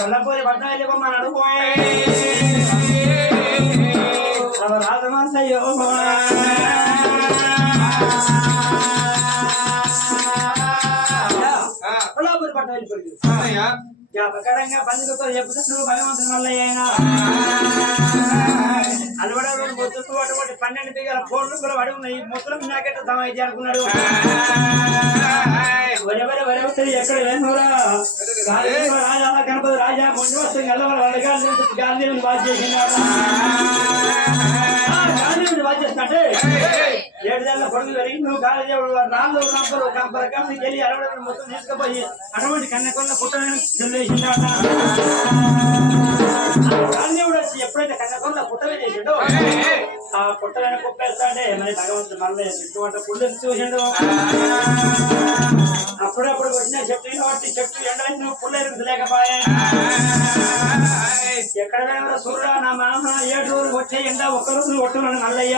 కొల్లపూరి పట్నం వెళ్ళిపోమని అడుగుపోయి రాజమాసయ్యో కొల్లాపూరి పట్నం వెళ్ళిపోయింది జ్ఞాపకరంగా బంధుతో చెప్పుతున్నారు భగవంతుని వల్ల అయినా అలవడ మొత్తం అటువంటి 12 దిగాల ఫోన్లు కూడా పడి ఉన్నాయి మొత్తం నాకెట్ట సమాధి అనుకున్నాడు ఎక్కడ రాజా గణపతి రాజా ముందు వస్తే గాంధీని బాధ చేసినాడు గాంధీని బాధ చేసినట్టే 7 ఏళ్ళ పొడుగు పెరిగి నువ్వు గాలిదేవుడు రాళ్ళు కంపరకానికి వెళ్ళి అరవడ మొత్తం తీసుకుపోయి అటువంటి కన్నెకొల్ల పుట్టని చెల్లేసినాడు గాలిదేవుడు వచ్చి ఎప్పుడైతే కన్నెకొల్ల పుట్టవే చేసిండో ఆ పుట్టలని కుప్పేస్తాడే మరి భగవంతుడు మళ్ళీ చుట్టూ పుల్లు చూసిండు అప్పుడప్పుడు వచ్చిన చెట్టు కాబట్టి చెట్టు ఎండలు పుల్లు లేకపోయా ఎక్కడ సూర్యుడా నా మామ 7 రోజులు వచ్చే ఎండ ఒక్క రోజు కొట్టున్నాను మల్లయ్య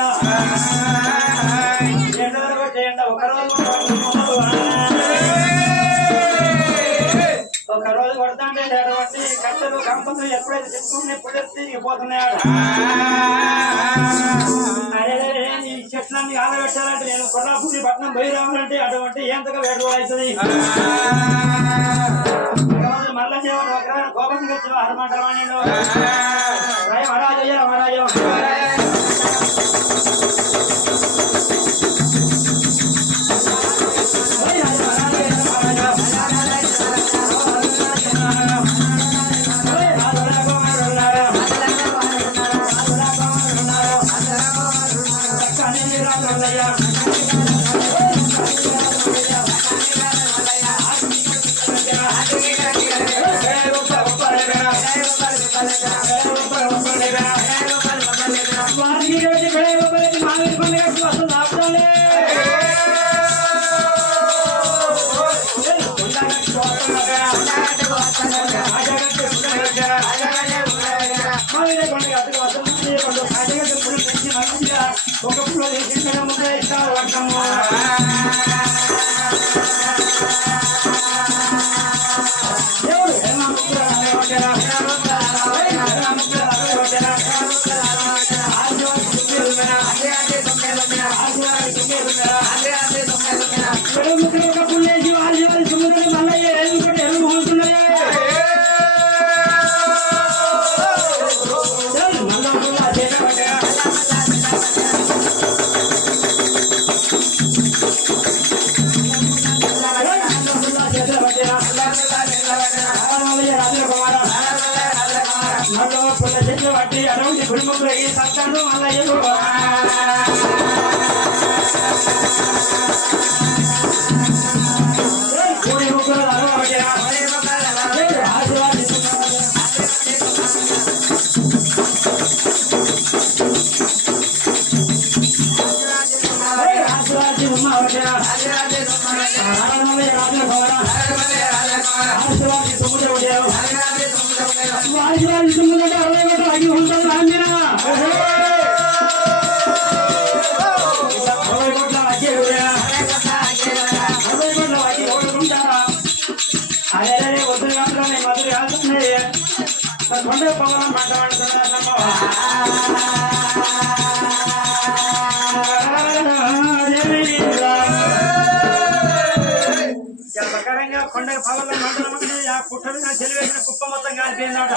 ఎండ వరకు వచ్చే ఎండ ఒక రోజు కొడతాంటే అటువంటి కట్టలు కంపలు ఎప్పుడైతే చెప్పుకునే పుల్లు తిరిగిపోతున్నాడు అదే ఈ చెట్లన్నీ ఆలబెట్టాలంటే నేను కొల్లాపూరి పట్నం పోయి రావాలంటే అటువంటి ఎంతగా వేడు అవుతుంది మళ్ళా ఒక కోపం వచ్చి హనుమంతరాణిలో మహారాజయ్య మహారాజు ఒక పులో కుటుంబంలో ఈ సత్తాను మళ్ళీ కోడి ముక్కలు ప్రకారంగా కొండ పగల మండలం పుట్టలు చెలివేసిన కుప్ప మొత్తం కాలిపోయిందట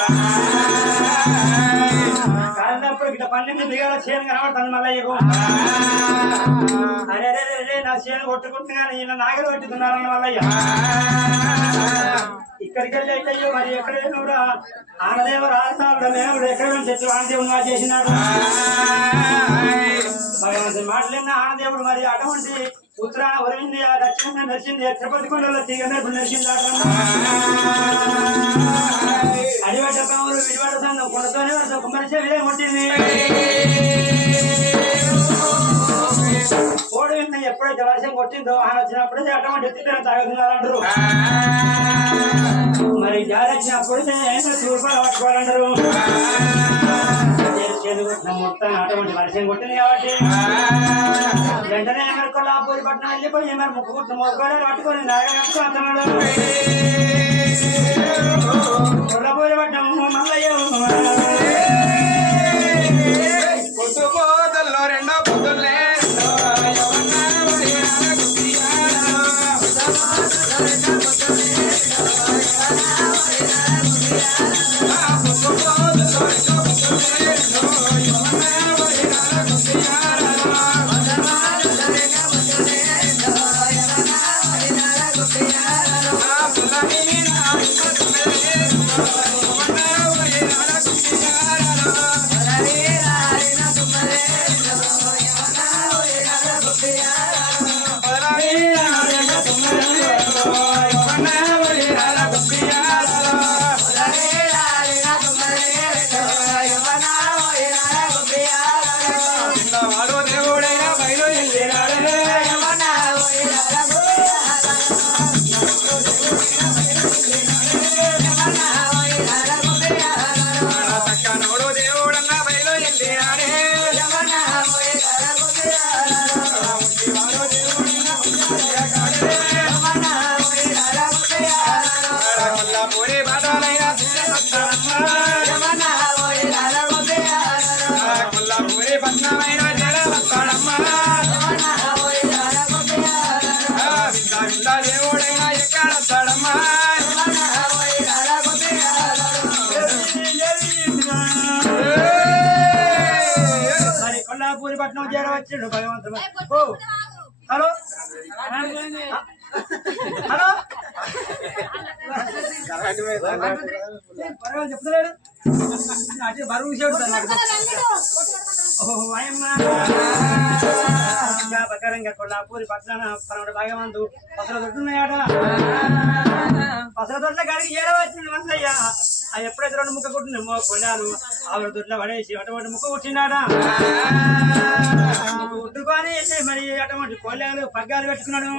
కాలినప్పుడు ఇట్లా 12 దిగాల చేను కనబడుతుంది మల్లయ్యకు అరే అరే నా చేను కొట్టుకుంటున్నాను ఈయన నాగలు పట్టుకున్నారన్న మల్లయ్య ఇక్కడికి వెళ్ళి అయ్యో మరి ఎక్కడైనా కూడా ఆనదేవ రాజాడు మేముడు ఎక్కడ చెట్టు ఆనదేవుడుగా చేసినాడు భగవంతుని మాటలన్న ఆనదేవుడు మరి అటువంటి ఉత్తరాన ఒరిగింది ఆ దక్షిణంగా నడిచింది తిరుపతి కొండలో తీగనప్పుడు నడిచింది అడివాట పాములు విడివాడ సంఘం కొండతోనే కుమ్మరిచే విలే కొట్టింది కోడి ఎప్పుడైతే వర్షం కొట్టిందో ఆయన వచ్చినప్పుడైతే అటువంటి ఎత్తిపోయిన తాగుతున్నారంటారు మరి జారి వచ్చినప్పుడైతే తూర్పాలు పట్టుకోవాలంటారు మొత్తం అటువంటి వర్షం కొట్టింది కాబట్టి వెంటనే మరి కొల్లాపూరి పట్నం వెళ్ళిపోయి మరి ముక్కు మొక్కలు పట్టుకొని నాగ అంటున్నాడు కొల్లపూరి పట్నం మల్లయ్య పొద్దుపోతల్లో రెండో పొద్దులే కొల్లాపూరి పట్నం చేరవచ్చాడు భగవంతుడు. ఓ హలో హలో చెప్తున్నాడు బరువు ప్రకారంగా కొల్లాపూరి పట్టణ పరమడు భగవంతు పసల దొడ్డున్నాయాడ పసల దొడ్ల గారికి చేరవచ్చింది మల్లయ్య. అది ఎప్పుడైతే రెండు ముక్క కొట్టిన కొన్నాను ఆవిడ దొడ్ల పడేసి అటువంటి ముక్క కొట్టినాడా కొట్టుకొని మరి అటువంటి కొల్లాలు పగ్గాలు పెట్టుకున్నాడు.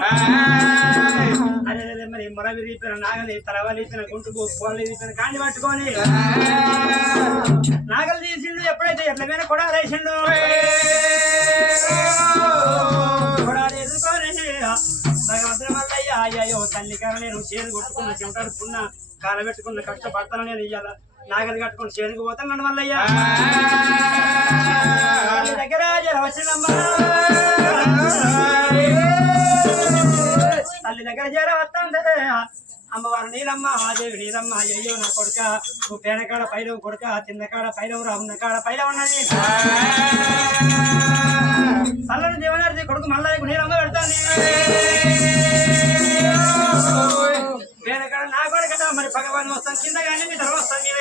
అదే మరి మొరవి రీపిన నాగలి తలవలి రీపిన గుంటుకు పొలలు రీపిన కాండి పట్టుకొని నాగలు తీసిండు. ఎప్పుడైతే ఎట్ల మీద కొడాలు వేసిండు కొడాలు ఎదుర్కొని భగవంతుని మల్లయ్య అయ్యో తల్లి కాడ నేను చేను కొట్టుకున్న చెమటాడుకున్న కాల పెట్టుకున్న కష్టపడతాను నేను ఇయ్యాల నాగలి కట్టుకుని చేనుకు పోతాను మల్లయ్య. దగ్గర వచ్చినమ్మా తల్లి దగ్గర చేర వస్తాండే అమ్మవారు నీలమ్మ ఆదేవి నీలమ్మ అయ్యో నా కొడుక నువ్వు పేనకాడ పైలవు కొడుక తిన్న కాడ పైలవు రా ఉన్న కాడ పైల ఉన్నది చల్లని దేవనారి కొడుకు మల్లయ్యకు నీలమ్మ పెడతాను పేనకాడ నా కొడుక మరి భగవాన్ వస్తాను కింద కానీ మీ ధర వస్తాను మీద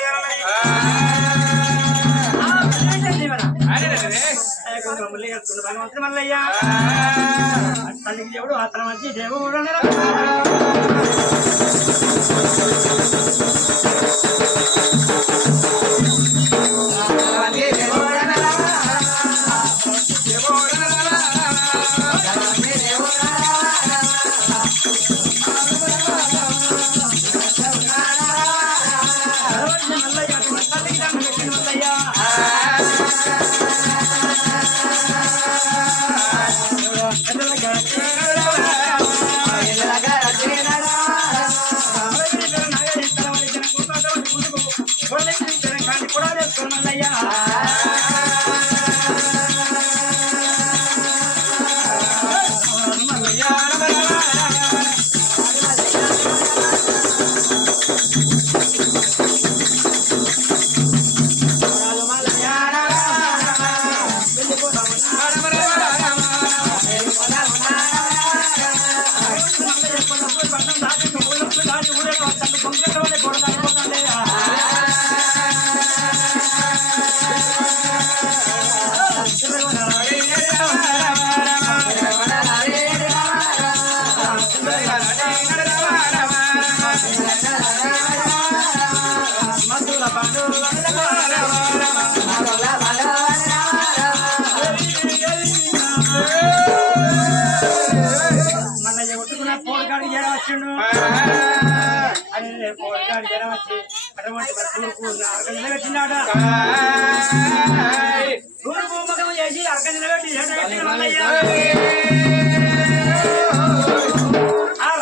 ముల్లి కట్టుకున్న భగవంతుడు మల్లయ్య. తల్లికి దేవుడు అతను మంచి దేవుడు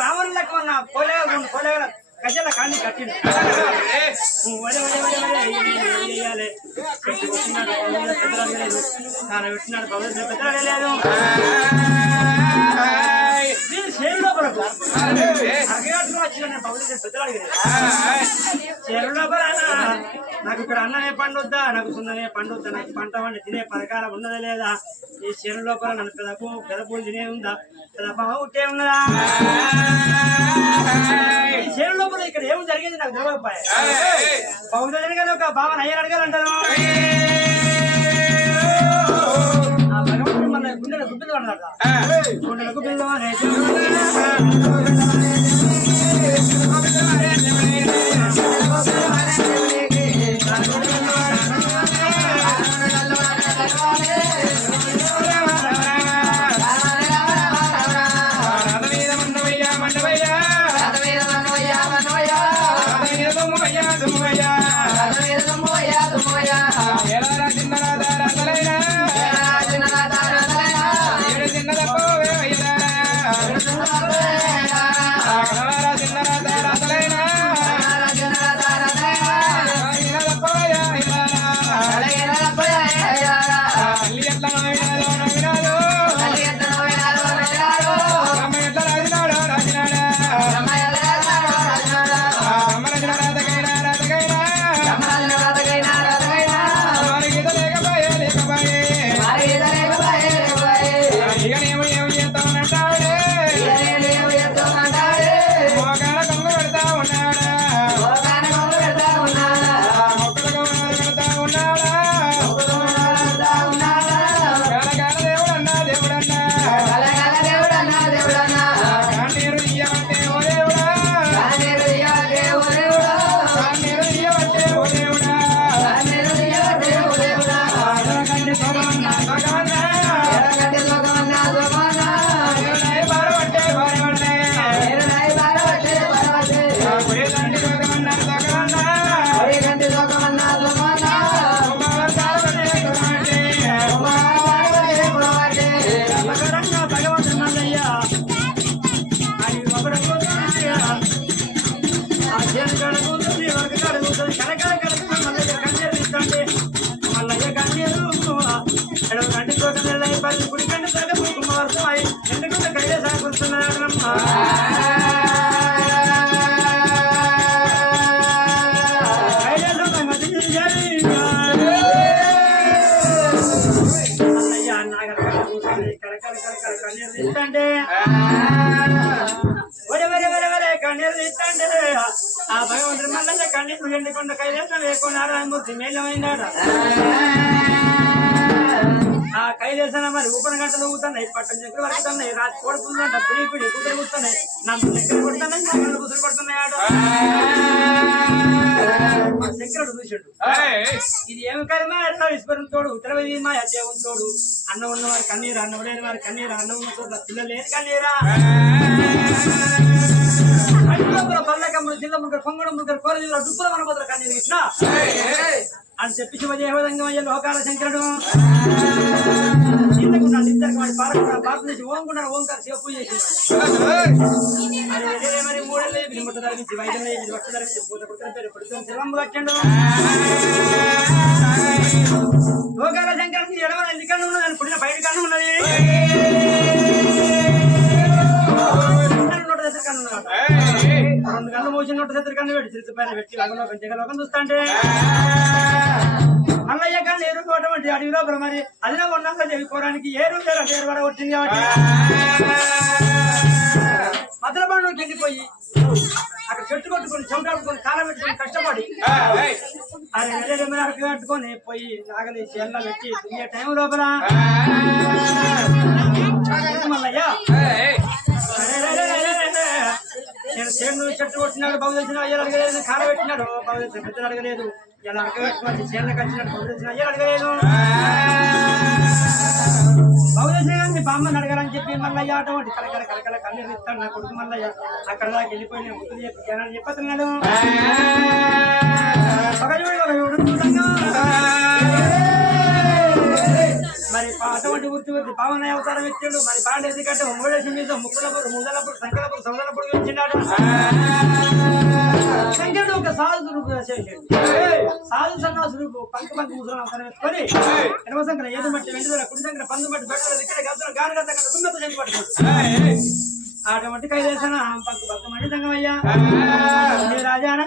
రావణ లెక్క పోలే గజల కాని కాల పెట్టినాడు భగవంతుడు పెద్దలాడే లేదు చేరులో వరకు అరగట్టులో వచ్చిన భగవంతుడు పెద్దలాడి చేరులో నాకు ఇక్కడ అన్ననే పండుద్దా నాకు సున్ననే పండుద్దా నాకు పంట వండి తినే పథకాలం ఉన్నదా లేదా ఈ చెరు లోపల నన్ను పెదపూలు తినే ఉందా పెదప ఉంటే ఉన్నదా ఈ చెరు లోపల ఇక్కడ ఏమి జరిగింది నాకు తెలియకపోయా బహుదని కదా ఒక భావన అయ్యారు అడగాలంటారు ఆ భగవంతుడు మన గుండెల గుబ్బిలు అన్నాడు గుండెల గుబ్బిలు ఆ భగవంతుడు మళ్ళీ కన్నీళ్ళు ఎండుకుండా కైలేసం లేకుండా మూర్తి మేలమైందాడ ఆ కైలేసన మరి ఊపన గంటలు ఊగుతున్నాయి పట్టం చెక్కులు వరకుతున్నాయి రాత్రి కొడుతుందంట పిడి పిడి కుదురు కూర్చున్నాయి నన్ను దగ్గర కొడుతున్నాయి నన్ను కుదురు కొడుతున్నాయి ఆడు శంకరుడు చూసాడు ఇది ఏమి కర్మ ఎట్లా విస్మరం తోడు ఉత్తరవది మా దేవుని తోడు అన్నం ఉన్న వారి కన్నీరు అన్నం లేని వారి కన్నీరు అన్నం ఉన్న తోడు పిల్లలు లేని కన్నీరా పల్లెకమ్ములు జిల్లా ముగ్గురు కొంగడు ముగ్గురు కోర జిల్లా డుప్పుల మన బదులు కన్నీరు ఇట్లా అని చెప్పి శివదేవదంగమయ్య లోకాల శంకరుడు ఇద్దరికి వాడి భారతదేశం ఓంకున్నారు ఓంకార శివ పూజ చేసింది మరి మూడేళ్ళు ముట్ట ధరించి వైద్యం వట్ట ధరించి పూత కుట్టిన పేరు పుడుతుంది శివంబు కట్టండు లోకాల శంకరుడికి ఎడవ ఎందుకన్నా ఉన్నది పుట్టిన బయట కన్నా ఉన్నది రెండు కళ్ళు మూసిన నోట దగ్గర కన్ను పెట్టి చిరుత పైన పెట్టి లగలోకం జగలోకం చూస్తాంటే మల్లయ్య కన్ను ఎరుకోవటం అంటే అడవి లోపల మరి అదిలో ఉన్నాక చెప్పుకోవడానికి ఏరు పేరు వడ వచ్చింది కాబట్టి మద్రబాడు కిందిపోయి అక్కడ చెట్టు కొట్టుకొని చెమటాడుకొని కాలం పెట్టుకొని కష్టపడి అరే అరకు కట్టుకొని పోయి నాగలేసి ఎల్ల పెట్టి తిరిగే టైం లోపల మల్లయ్య చేను చెట్టు కొట్టినాడు బహుదర్శన అయ్యారు అడగలేదు కాల పెట్టినాడు బహుదర్శన పెద్దలు అడగలేదు ఇలా అడగబెట్టుకోవాలి చేనులకు వచ్చినాడు బహుదర్శన అయ్యారు అడగలేదు బహుదర్శన గారిని బామ్మని అడగాలని చెప్పి మల్లయ్య అటువంటి కలకల కలకల కన్నీరు ఇస్తాడు నా కొడుకు మల్లయ్య అక్కడ దాకా వెళ్ళిపోయి నేను ముద్దులు చెప్పి జనాలు చెప్పతున్నాడు మరి అటువంటి వృత్తి భావన అవతారం ఇచ్చాడు మరి బాండేసి కంటే మూడేసి మీద ముద్దలప్పుడు సంకలప్పుడు సౌదలప్పుడు ఇచ్చినాడు శంకరుడు ఇంకా సాధు రూపు చేసేది సాధు సన్నాసు రూపు పంక ముసలి అవసరం ఎత్తుకొని ఎడమ సంఖ్య ఏది మట్టి వెండి కుడి సంఖ్య పందు మట్టి పెట్టలేదు ఇక్కడ గంతులు గాను గంట కుంగత చెంది పట్టుకోవచ్చు అటువంటి కైలేసన పంక మట్టి సంగమయ్యా రాజానా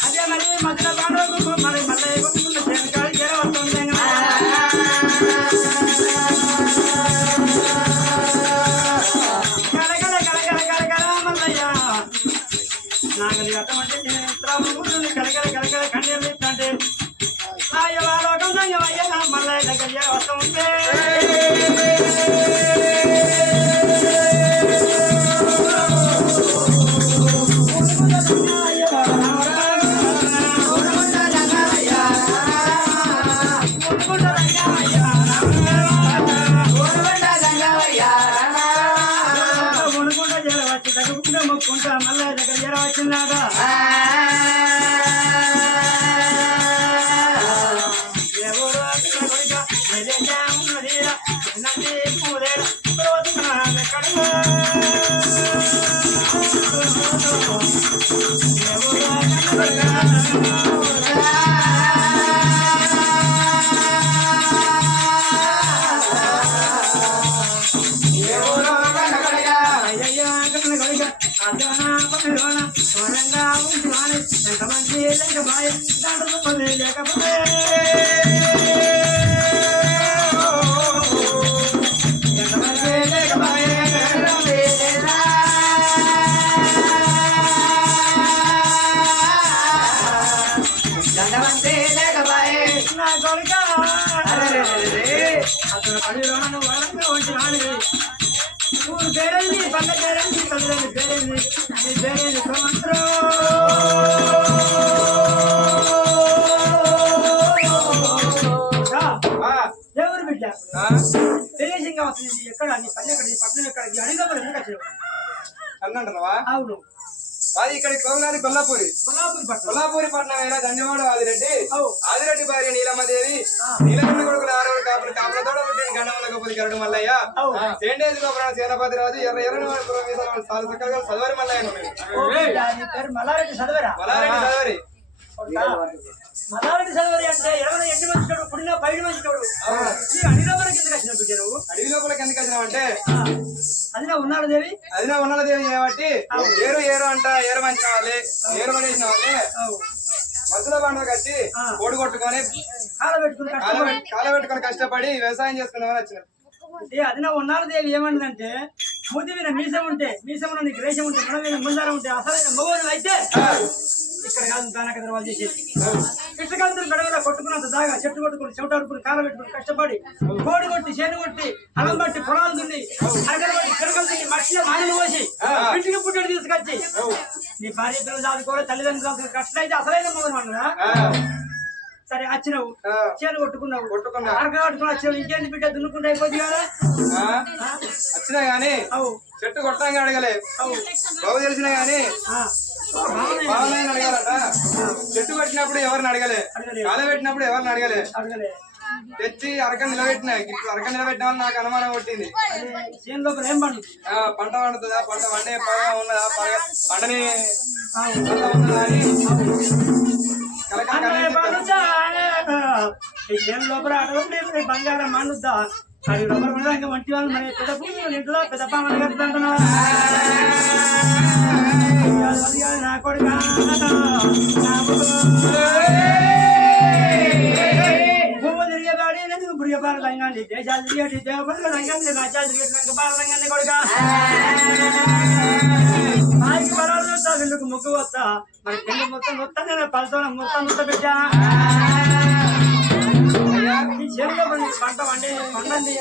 అదే మరి మధ్యలో మరి మళ్ళీ నాగలి అటువంటి కలకల కలకల కంటే అంటే లోకం సంగమయ్యా మళ్ళీ దగ్గర వస్తూ ఉంటే మొక్కుంటా మళ్ళీ దగ్గర వచ్చిందాగా పేరండి పల్ల పేరండి పల్లెండి పేరండి మీ పేరేంది మంత్రం ఎవరు బిడ్డ తెలియసింగా వస్తుంది ఎక్కడ నీ పల్లె ఎక్కడ నీ పట్టణం ఎక్కడ అడిగినప్పుడు ఎందుకు వచ్చావు అన్నంటావా? అవును అది ఇక్కడ కోలారి కొల్లాపూరి పట్నం అయినా దండవాడు ఆదిరెడ్డి భార్య నీలమ్మదేవి నీలమ్మ కొడుకులు 6 కాపులు కాపులతో పుట్టిన గండమల్లకపోతే గరుడు మల్లయ్య సేండేజ్ గోపురాణ సేనాపతి రాజు ఎర్రని చదవరి మల్లయ్య మల్లారెడ్డి చదవరి మలారెడ్డి చదవరి అంటే ఎవరైనా ఎన్ని మంచి చోడు పుడినా బయట మంచి చోడు ఈ అడిలోపలికి ఎందుకు వచ్చిన బిడ్డ నువ్వు అడవి లోపలికి ఎందుకు వచ్చినావు అంటే అది నా ఉన్నాడు దేవి దేవి కాబట్టి ఏరు అంట ఏరు మంచి కావాలి ఏరు పడేసిన వాళ్ళే మధ్యలో పండుగ వచ్చి ఓడి కొట్టుకొని కాల పెట్టుకొని కష్టపడి వ్యవసాయం చేసుకుందామని వచ్చిన అంటే అది నా ఉన్నాడు దేవి ఏమన్నదంటే ముద్దు మీద మీసం ఉంటే మీసంలో నీకు రేషం ఉంటే మన మీద ముందర ఉంటే అసలైన మగవాడు అయితే ఇక్కడ కాదు దానక వాళ్ళు చేసేది కృష్ణకాంతులు గడవలో కొట్టుకున్నంత దాగా చెట్టు కొట్టుకుని చెమటాడుకుని కాల పెట్టుకుని కష్టపడి కోడి కొట్టి చేను కొట్టి అలం బట్టి పొలాలు దున్ని అరగలు బట్టి చెరుకలు తిని మట్టిలో మానలు పోసి ఇంటికి పుట్టెడు తీసుకొచ్చి నీ భార్య పిల్లలు దాదుకోవాలి తల్లిదండ్రులు కష్టం అయితే అసలైన మగవాడు అన్నదా సరే వచ్చినావు చేను కొట్టుకున్నావు అరగ కట్టుకుని వచ్చావు ఇంకేంటి బిడ్డ దున్నుకుంటే అయిపోతుంది కదా వచ్చినా గానీ చెట్టు కొట్టడానికి అడగలే బాగు తెలిసినా గానీ బాగున్నాయని అడగాలట చెట్టు పెట్టినప్పుడు ఎవరిని అడగలే కాల పెట్టినప్పుడు ఎవరిని అడగలే తెచ్చి అరక నిలబెట్టినా ఇప్పుడు అరక నిలబెట్టిన వాళ్ళు నాకు అనుమానం కొట్టింది పంట పండుతుందా పంట వండే పరగా ఉన్నదా పంటని ఉన్నదా అని లోపల అడగలేదు బంగారం మండుద్దా అది లోపల ఉండడానికి వంటి వాళ్ళు మన పెద్ద పూజలు ఇంట్లో పెద్ద పామని కడుతుంటున్నా నా కొడుకు భూమి తిరిగేవాడి బుడిగపాల రంగాన్ని దేశాలు తిరిగేటి దేవపల్ల రంగాన్ని రాజ్యాలు తిరిగేటి బాల రంగాన్ని కొడుక మాకి పరాలు వస్తా వీళ్ళకు ముగ్గు వస్తా మన పెళ్లి మొత్తం మొత్తం నేను పలసోన మొత్తం మొత్తం పెట్టా ఈ చేతిలో పంట వండి పండండి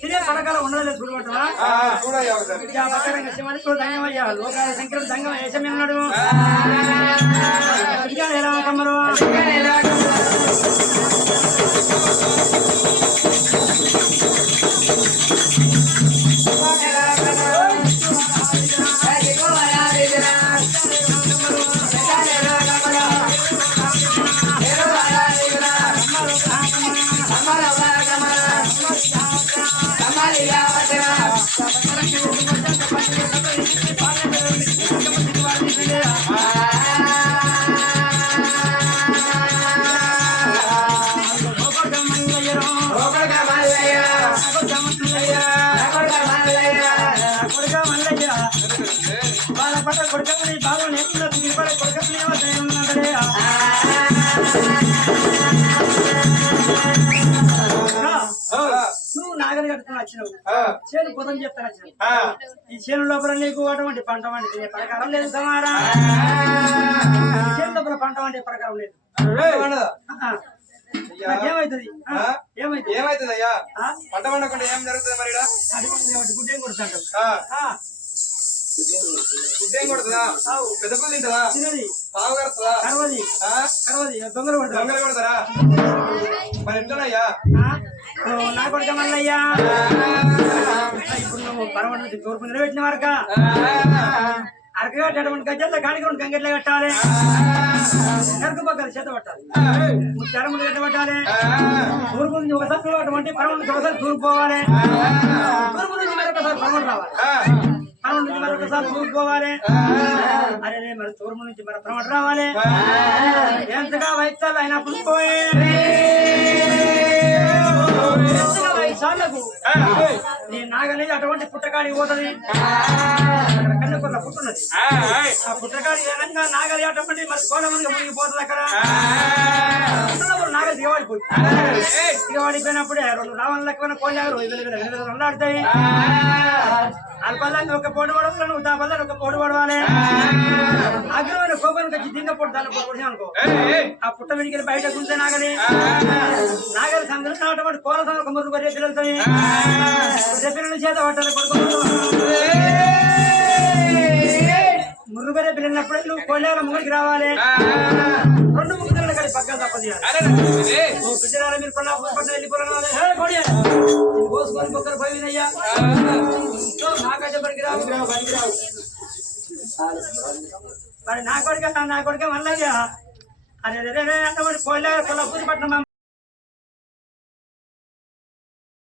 తినే పడకాల ఉండలేదు చూడబట్టవా దంగమయ్యా లోకాల శంకరుడు దంగం వేసమన్నాడు ఎలా కమ్మరు కొడుకని బాగా నేర్చుకున్న కొడుకని నువ్వు నాగలి కట్టుకుని వచ్చినావు చేను పొలం చెప్తాను వచ్చినావు ఈ చేను లోపల నీకు అటువంటి పంట వండి ప్రకారం లేదు సమారా చేను లోపల పంట వండే ప్రకారం లేదు ఏమైతుంది ఏమైతుంది అయ్యా పంట వండకుండా ఏం జరుగుతుంది మరి గుడ్డేం కొడుతుంటావు గుడ్డేం కొడుతుందా పెద్ద పుల్లు తింటుందా పావు కడుతుందా కరవది దొంగలు కొడతారా మరి ఎంతనయ్యా నా కొడుక మల్లయ్యా ఇప్పుడు నువ్వు పరమటి తూర్పు నిలబెట్టిన వరక అరకగట్టేటువంటి గజ్జల్లో కాడికి గంగెట్లా కట్టాలి కరుకు పక్కన చేత పట్టాలి తెరములు గట్ట పట్టాలి తూర్పు నుంచి ఒకసారి అటువంటి పరమ నుంచి ఒకసారి తూర్పు పోవాలి తూర్పు నుంచి మరొకసారి పరమటి రావాలి పరమ నుంచి మరొకసారి తూర్పు పోవాలి అరే మరి తూర్పు నుంచి మరి పరమటి రావాలి ఎంతగా వైద్యాలు అయినప్పుడు పోయి వైశాలకు నీ నాగలి అటువంటి పుట్టకాడి పోతుంది కన్నకొల్ల పుట్టున్నది ఆ పుట్టకాడి ఏనంగా నాగలి అటువంటి మరి కోలమునిగా మునిగిపోతుంది అక్కడ నాగలి దిగబడిపోయినప్పుడే రెండు రావణ లెక్కన కోళ్ళారు అల్లాడుతాయి అల్పల్లాన్ని ఒక పోటు పడవాలి నువ్వు దాపల్లాన్ని ఒక పోటు పడవాలి అగ్రమైన కోపానికి వచ్చి దింగ పొట్టు దాన్ని పొట్టు అనుకో ఆ పుట్ట వెనుకలు బయట గుంటే నాగలి నాగలి సందర్శన అటువంటి కోల ఒక మురుగు బరే పిల్లలుతాయి పిల్లల చేత పట్టాలి మురుగు బరే పిల్లన్నప్పుడే నువ్వు కోళ్ళ ముగ్గురికి రావాలి రెండు ముగ్గురు కలిసి పక్కన తప్పది పిల్లల మీరు పట్ల వెళ్ళిపోవాలి కోసుకొని ఒక్కరు పోయినయ్యా నాకైతే పనికి రావు మరి నా కొడుక మళ్ళీ అరే అరే అటువంటి కోళ్ళ కొల్ల పూరి పట్నం